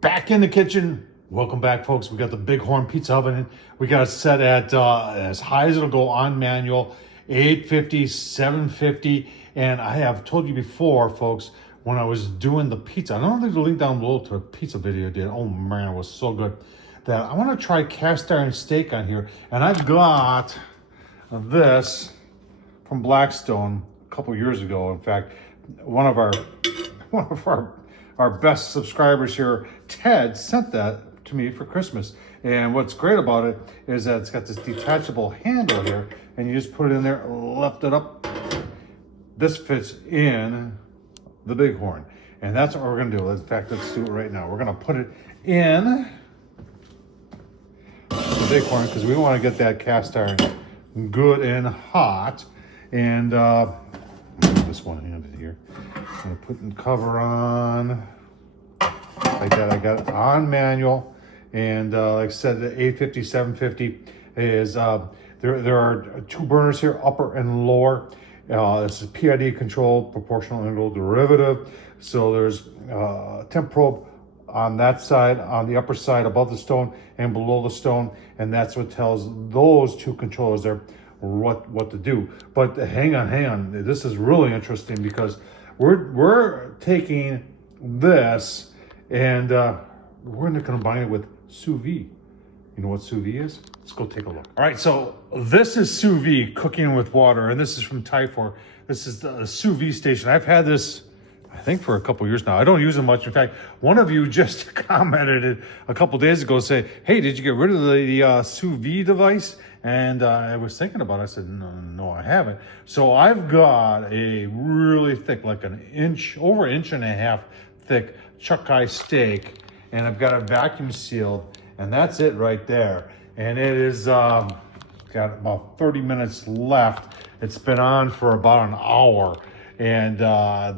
back in the kitchen. Welcome back, folks. We got the BigHorn pizza oven. We got it set at as high as it'll go on manual, 850, 750. And I have told you before, folks, when I was doing the pizza, I don't think the link down below to a pizza video I did. Oh man, it was so good. That I want to try cast iron steak on here. And I've got this from Blackstone a couple years ago. In fact, one of our best subscribers here, Ted, sent that to me for Christmas. And what's great about it is that it's got this detachable handle here, and you just put it in there, lift it up. This fits in the BigHorn, and that's what we're gonna do. In fact, let's do it right now. We're gonna put it in the BigHorn because we want to get that cast iron good and hot. And this one-handed here. I'm gonna put the cover on like that. I got it on manual, and like I said, the 850, 750 is there are two burners here, upper and lower. This is PID controlled, proportional integral derivative. So there's temp probe on that side, on the upper side above the stone and below the stone, and that's what tells those two controllers there what to do. But hang on, this is really interesting because we're taking this and we're going to combine it with Sous-Vide. You know what Sous-Vide is? Let's go take a look. All right, so this is Sous-Vide, cooking with water, and this is from Tyfor. This is the Sous-Vide station. I've had this, I think, for a couple years now. I don't use it much. In fact, one of you just commented it a couple days ago, say, hey, did you get rid of the Sous-Vide device? And I was thinking about it. I said, no, I haven't. So I've got a really thick, like over an inch and a half thick chuck eye steak, and I've got it vacuum sealed, and that's it right there. And it is got about 30 minutes left. It's been on for about an hour, and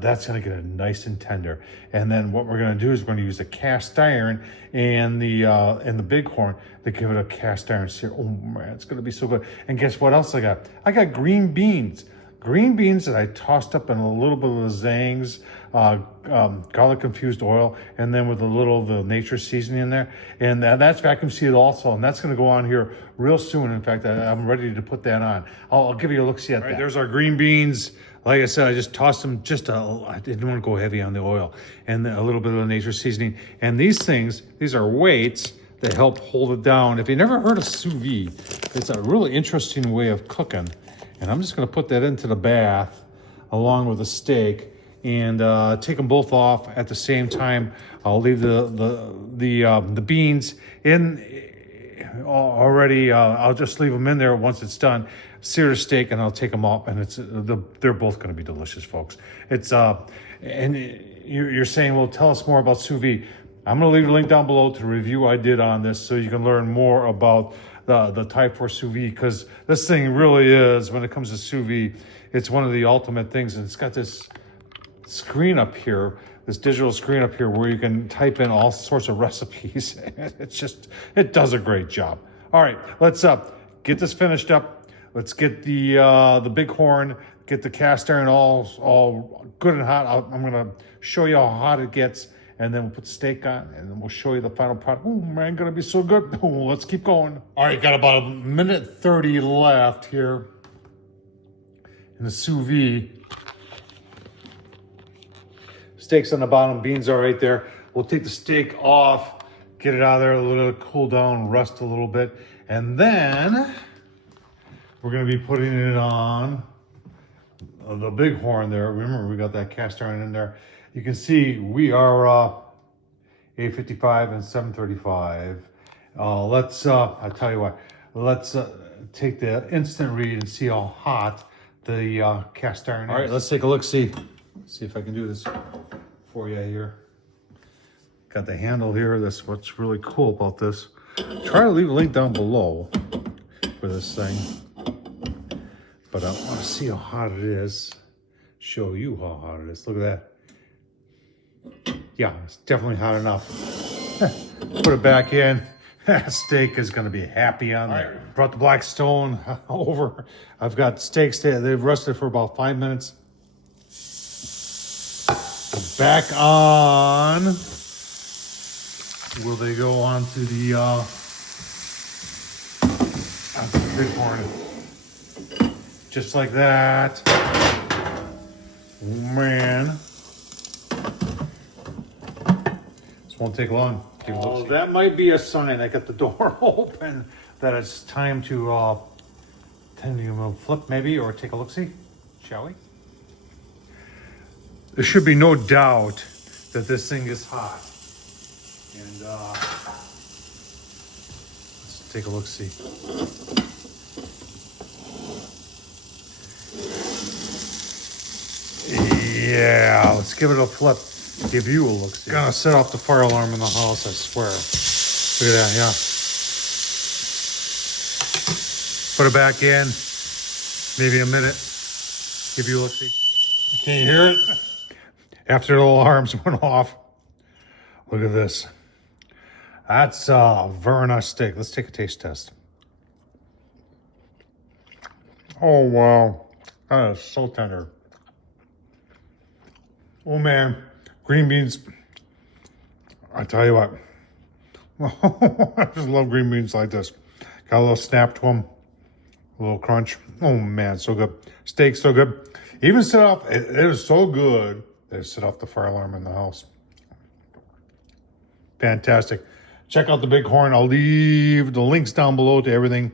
that's gonna get it nice and tender. And then what we're gonna do is we're gonna use a cast iron and the BigHorn to give it a cast iron sear. Oh man, it's gonna be so good. And guess what else I got? I got green beans. Green beans that I tossed up in a little bit of the Zang's garlic infused oil, and then with a little of the nature seasoning in there. And that's vacuum sealed also, and that's gonna go on here real soon. In fact, I'm ready to put that on. I'll give you a look-see at that. Right, there's our green beans. Like I said, I just tossed them I didn't want to go heavy on the oil, and a little bit of the nature seasoning. And these are weights that help hold it down. If you never heard of sous vide, it's a really interesting way of cooking. And I'm just gonna put that into the bath along with the steak and take them both off at the same time. I'll leave the beans in already. I'll just leave them in there once it's done. Sear the steak, and I'll take them off, and they're both going to be delicious, folks. It's and you're saying, well, tell us more about sous vide. I'm going to leave a link down below to the review I did on this, so you can learn more about the Tyfor sous vide, because this thing really is, when it comes to sous vide, it's one of the ultimate things. And it's got this screen up here, this digital screen up here, where you can type in all sorts of recipes. It does a great job. All right, let's get this finished up. Let's get the BigHorn, get the cast iron all good and hot. I'm gonna show you how hot it gets, and then we'll put the steak on, and then we'll show you the final product. Oh man, gonna be so good. Oh, let's keep going. All right, got about 1:30 left here in the sous vide. Steak's on the bottom, beans are right there. We'll take the steak off, get it out of there, let it cool down, rest a little bit, and then we're gonna be putting it on the BigHorn there. Remember, we got that cast iron in there. You can see we are 855 and 735. I'll tell you what, let's take the instant read and see how hot the cast iron is. All right, let's take a look, see if I can do this for you here. Got the handle here. That's what's really cool about this. Try to leave a link down below for this thing. But I want to see how hot it is. Show you how hot it is. Look at that. Yeah, it's definitely hot enough. Put it back in. That steak is going to be happy on there. Right. Brought the Blackstone over. I've got steaks there. They've rested for about 5 minutes. Back on will they go onto the BigHorn. Just like that. Oh man. This won't take long. Oh, that might be a sign. I got the door open that it's time to flip maybe, or take a look-see, shall we? There should be no doubt that this thing is hot. And let's take a look-see. Yeah, let's give it a flip. Give you a look-see. Gonna set off the fire alarm in the house, I swear. Look at that, yeah. Put it back in. Maybe a minute. Give you a look-see. Can you hear it? After the alarms went off. Look at this. That's very nice steak. Let's take a taste test. Oh, wow. That is so tender. Oh, man. Green beans. I tell you what. I just love green beans like this. Got a little snap to them. A little crunch. Oh, man. So good. Steak, so good. Even set off. It is so good. They set off the fire alarm in the house. Fantastic. Check out the BigHorn. I'll leave the links down below to everything.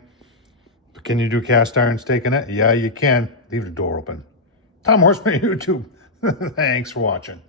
But can you do cast iron steak in it? Yeah, you can. Leave the door open. Tom Horseman YouTube. Thanks for watching.